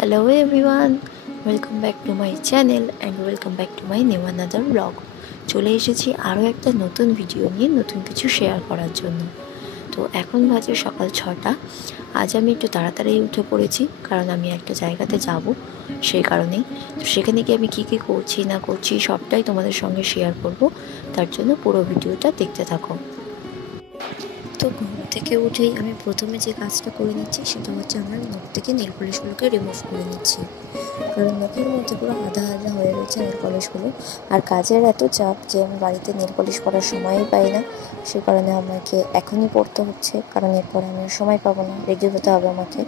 Hello everyone, welcome back to my channel and welcome back to my new another vlog. চলে এসেছি আরও একটা নতুন ভিডিও নিয়ে নতুন কিছু শেয়ার করার জন্য। তো এখন বাজে সকাল 6টা। আজ আমি একটু তাড়াতাড়ি উঠে পড়েছি কারণ আমি একটা জায়গাতে যাব, সেই কারণেই। তো সেখানে গিয়ে আমি কী কী করছি না করছি সবটাই তোমাদের সঙ্গে শেয়ার করব, তার জন্য পুরো ভিডিওটা দেখতে থাকো। তো ঘুম থেকে উঠেই আমি প্রথমে যে কাজটা করে নিচ্ছি সেটা হচ্ছে আমার নখ থেকে নেল পলিশগুলোকে রিমুভ করে নিচ্ছি, কারণ নখের মধ্যে পুরো আধা আধা হয়ে রয়েছে নেল পলিশগুলো। আর কাজের এত চাপ যে আমি বাড়িতে নেল পলিশ করার সময়ই পাই না, সে কারণে আমাকে এখনই পড়তে হচ্ছে, কারণ এরপর আমি সময় পাবো না, রেডি হতে হবে আমাকে।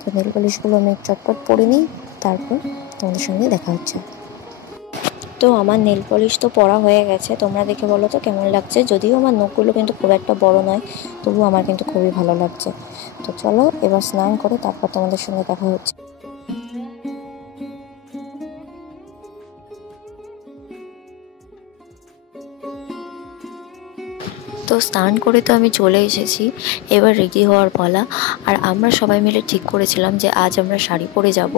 তো নেল পলিশগুলো আমি চটপট পরে নিই, তারপর তোমাদের সঙ্গে দেখা হচ্ছে। তো আমার নেল পলিশ তো পরা হয়ে গেছে, তোমরা দেখে বলো তো কেমন লাগছে। যদিও আমার নখগুলো কিন্তু খুব একটা বড় নয়, তবুও আমার কিন্তু খুবই ভালো লাগছে। তো চলো এবার স্নান করে তারপর তোমাদের সঙ্গে দেখা হচ্ছে। তো স্নান করে তো আমি চলে এসেছি, এবার রেডি হওয়ার পালা। আর আমরা সবাই মিলে ঠিক করেছিলাম যে আজ আমরা শাড়ি পরে যাব,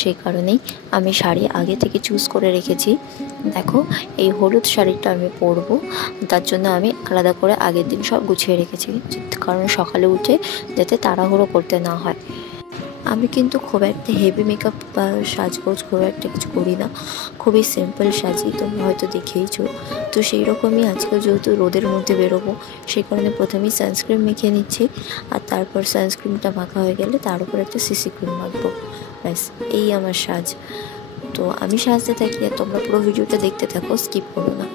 সেই কারণেই আমি শাড়ি আগে থেকে চুজ করে রেখেছি। দেখো, এই হলুদ শাড়িটা আমি পরবো, তার জন্য আমি আলাদা করে আগের দিন সব গুছিয়ে রেখেছি, কারণ সকালে উঠে যাতে তাড়াহুড়ো করতে না হয়। আমি কিন্তু খুব একটা হেভি মেকআপ বা সাজগোজ খুব একটা কিছু করি না, খুবই সিম্পল সাজি, তোমরা হয়তো দেখেইছো। তো সেই রকমই আজকে যেহেতু রোদের মধ্যে বেরোবো, সেই কারণে প্রথমেই সানস্ক্রিন মেখে নিচ্ছি, আর তারপর সানস্ক্রিনটা মাখা হয়ে গেলে তার উপর একটা সিসি ক্রিম মাখবো। ব্যাস, এই আমার সাজ। তো আমি সাজতে থাকি আর তোমরা পুরো ভিডিওটা দেখতে থাকো, স্কিপ করো না।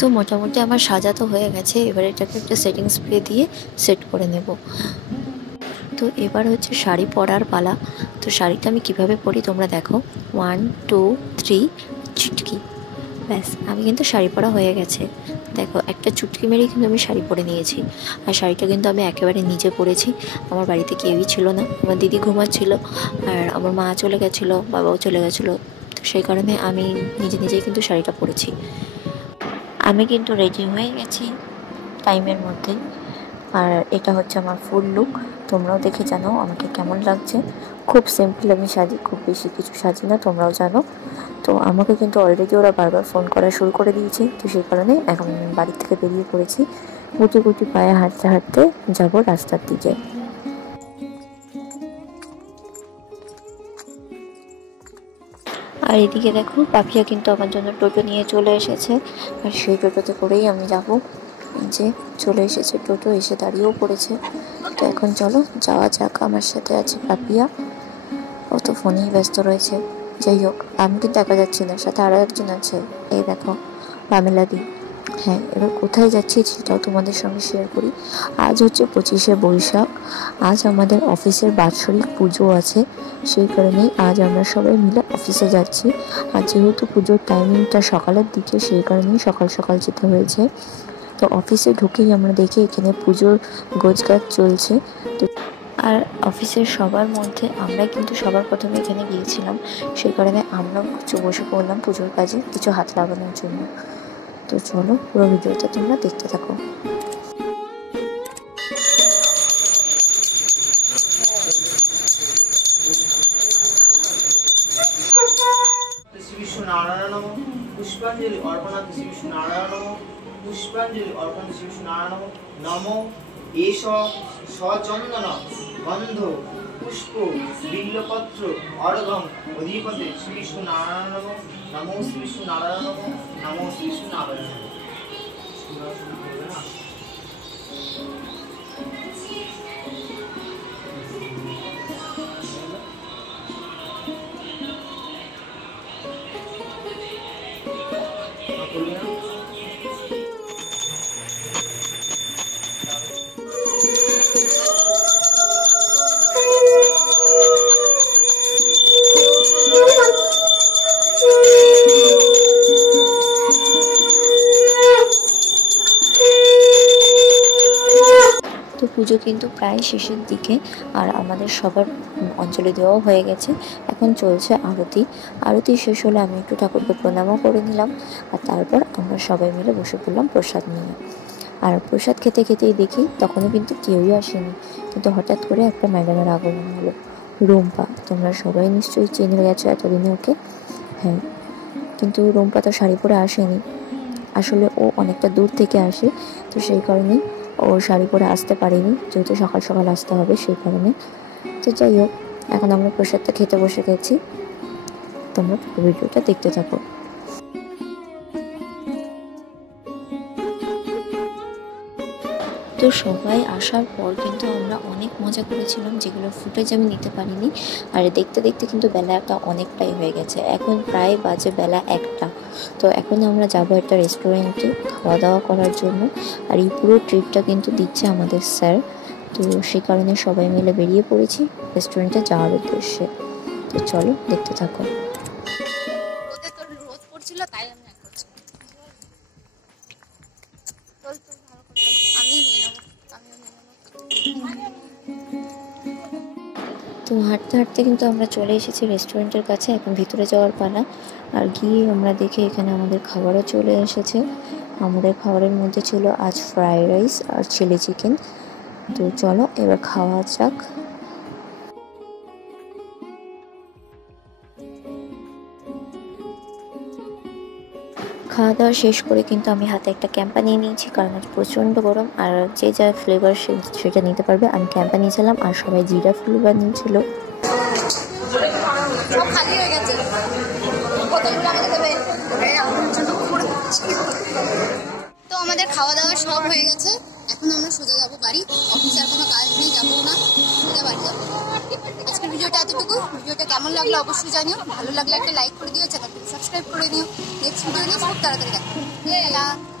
তো মোটামুটি আমার সাজা তো হয়ে গেছে, এবার এটাকে একটা সেটিং স্প্রে দিয়ে সেট করে নেব। তো এবার হচ্ছে শাড়ি পরার পালা। তো শাড়িটা আমি কিভাবে পরি তোমরা দেখো। 1 2 3 চুটকি। ব্যাস, আমি কিন্তু শাড়ি পরা হয়ে গেছে। দেখো, একটা চুটকি মেরেই কিন্তু আমি শাড়ি পরে নিয়েছি। আর শাড়িটা কিন্তু আমি একেবারে নিজে পরেছি, আমার বাড়িতে কেউই ছিল না, আমার দিদি ঘুমাচ্ছিল, আর আমার মা চলে গেছিলো, বাবাও চলে গেছিলো। তো সেই কারণে আমি নিজে নিজেই কিন্তু শাড়িটা পরেছি। আমি কিন্তু রেডি হয়ে গেছি টাইমের মধ্যেই। আর এটা হচ্ছে আমার ফুল লুক, তোমরাও দেখে জানো আমাকে কেমন লাগছে। খুব সিম্পল আমি সাজি, খুব বেশি কিছু সাজি না, তোমরাও জানো। তো আমাকে কিন্তু অলরেডি ওরা বারবার ফোন করা শুরু করে দিয়েছে, তো সেই কারণে এখন বাড়ি থেকে বেরিয়ে পড়েছি। গুটি গুটি পায়ে হাঁটতে হাঁটতে যাবো রাস্তার দিকে। আর এদিকে দেখো, পাপিয়া কিন্তু আমার জন্য টোটো নিয়ে চলে এসেছে, আর সেই টোটোতে করেই আমি যাব। যে চলে এসেছে টোটো, এসে দাঁড়িয়েও পড়েছে। তো এখন চলো যাওয়া যাক। আমার সাথে আছে পাপিয়া, ও তো ফোনেই ব্যস্ত রয়েছে। যাই হোক, আমি কিন্তু একা যাচ্ছি না, সাথে আরও একজন আছে, এই দেখো পামেলাদি। হ্যাঁ, এবার কোথায় যাচ্ছি সেটাও তোমাদের সঙ্গে শেয়ার করি। আজ হচ্ছে 25শে বৈশাখ, আজ আমাদের অফিসের বাৎসরিক পুজো আছে, সেই কারণেই আজ আমরা সবাই মিলে অফিসে যাচ্ছি। আর যেহেতু পুজোর টাইমিংটা সকালের দিকে, সেই কারণেই সকাল সকাল যেতে হয়েছে। তো অফিসে ঢুকেই আমরা দেখি এখানে পুজোর গোছগাছ চলছে। তো আর অফিসের সবার মধ্যে আমরা কিন্তু সবার প্রথমে এখানে গিয়েছিলাম, সেই কারণে আমরাও কিছু বসে পড়লাম পুজোর কাজে কিছু হাত লাগানোর জন্য। তো চলো পুরো ভিডিওটা তোমরা দেখতে থাকো। নারায়ণ পুষ্পাঞ্জলি অর্পণাৎ শ্রী বিষ্ণু নারায়ণ পুষ্পাঞ্জলি অর্পণ শ্রী বিষ্ণু নারায়ণ নমো এষ সচন্দন গন্ধ পুষ্প বিল্লপত্র অর্ঘম অধিপতে শ্রী বিষ্ণু নারায়ণ নমো শ্রী বিষ্ণু নারায়ণ নমো শ্রী বিষ্ণু নারায়ণ। পুজো কিন্তু প্রায় শেষের দিকে, আর আমাদের সবার অঞ্জলি দেওয়াও হয়ে গেছে। এখন চলছে আরতি। আরতি শেষ হলে আমি একটু ঠাকুরকে প্রণামও করে নিলাম, আর তারপর আমরা সবাই মিলে বসে পড়লাম প্রসাদ নিয়ে। আর প্রসাদ খেতে খেতেই দেখি তখনও কিন্তু কেউই আসেনি, কিন্তু হঠাৎ করে একটা ম্যাডামের আগমন হলো, রুম্পা। তোমরা সবাই নিশ্চয়ই চিনে গেছো এতদিনে ওকে। হ্যাঁ, কিন্তু রুম্পা তো শাড়ি পরে আসেনি। আসলে ও অনেকটা দূর থেকে আসে, তো সেই কারণেই ও শাড়ি পরে আসতে পারেনি, যেহেতু সকাল সকাল আসতে হবে সেই কারণে। তো যাই হোক, এখন আমরা প্রসাদটা খেতে বসে গেছি। তোমরা ভিডিওটা দেখতে থাকো। তো সবাই আসার পর কিন্তু আমরা অনেক মজা করেছিলাম, যেগুলো ফুটেজ আমি নিতে পারিনি। আর দেখতে দেখতে কিন্তু বেলাটা অনেকটাই হয়ে গেছে, এখন প্রায় বাজে বেলা 1টা। তো এখন আমরা যাব একটা রেস্টুরেন্টে খাওয়া দাওয়া করার জন্য। আর এই পুরো ট্রিপটা কিন্তু দিচ্ছে আমাদের স্যার, তো সেই কারণে সবাই মিলে বেরিয়ে পড়েছি রেস্টুরেন্টে যাওয়ার উদ্দেশ্যে। তো চলো দেখতে থাকো। তো হাঁটতে হাঁটতে কিন্তু আমরা চলে এসেছি রেস্টুরেন্টের কাছে, এখন ভিতরে যাওয়ার পালা। আর গিয়ে আমরা দেখি এখানে আমাদের খাবারও চলে এসেছে। আমাদের খাবারের মধ্যে ছিল আজ ফ্রাইড রাইস আর চিলি চিকেন। তো চলো এবার খাওয়া যাক। খাওয়া দাওয়া শেষ করে কিন্তু আমি হাতে একটা ক্যাম্পা নিয়ে নিয়েছি, কারণ আজ প্রচণ্ড গরম। আর যে যা ফ্লেভার সেটা নিতে পারবে। আমি ক্যাম্পা নিয়েছিলাম, আর সবাই জিরা ফ্লেভার নিয়েছিল। তো আমাদের খাওয়া দাওয়া সব হয়ে গেছে, এখন আমরা সোজা যাবো বাড়ি। অফিসে আর কোনো কাজ নেই, যাবো না, সোজা বাড়ি যাবো। আজকের ভিডিওটা এতটুকু। ভিডিওটা কেমন লাগলো অবশ্যই জানিও, ভালো লাগলে একটা লাইক করে দিও, চ্যানেলটাকে সাবস্ক্রাইব করে দিও। নেক্সট ভিডিও নিয়ে খুব তাড়াতাড়ি দেখো।